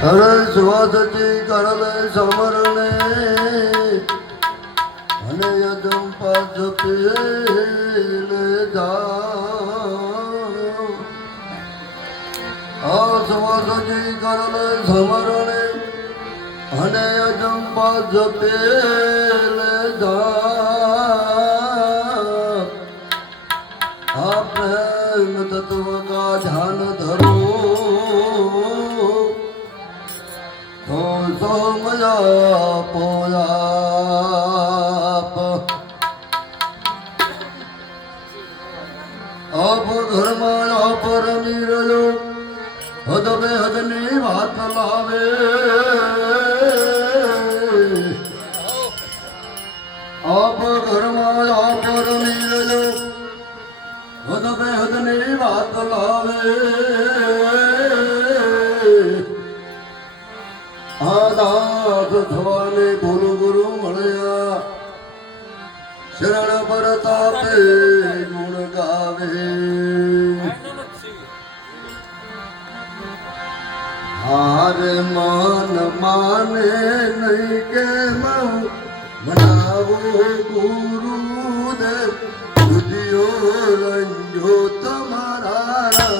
અરે સુવાસજી કરલ સમરણે અને યજમ પાસ પીલે જા સુવાસજી કરલ સમરણે અને યજમ પાસ પીલે જા પ્રેમ તત્વ કા ધ્યાન ધરો સોમયા પોયાપ આપ ઘરમાં આપ રમી રહ્યો હદ બે હદની વાત લાવે આપ ઘરમાં આપ રમી રહ્યો હદ બે હદની વાત લાવે આદાસ થવાને ગુરુ ગુરુ મળ્યા શરણ પરતાપે ગુણ ગાવે હારે મન માને નહીં કે મનાવો ગુરુ દેવ બુદ્ધિયો રંજો તમારા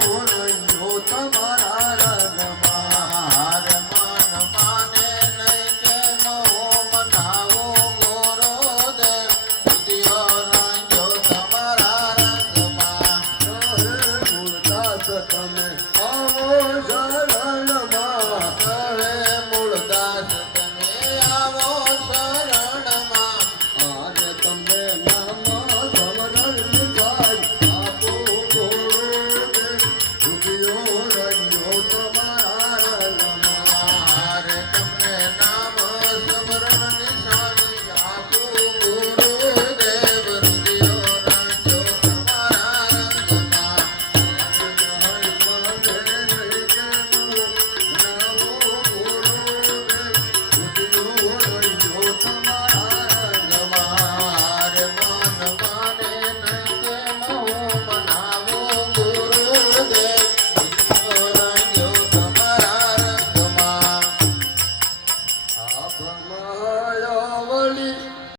રંજો તમારા રંગમાં મન માને નહીં કેમ હું મનાવું ગુરુદેવ વિધિયો રંજો તમારા રંગમાં મૂળદાસ તમે આવો શરણ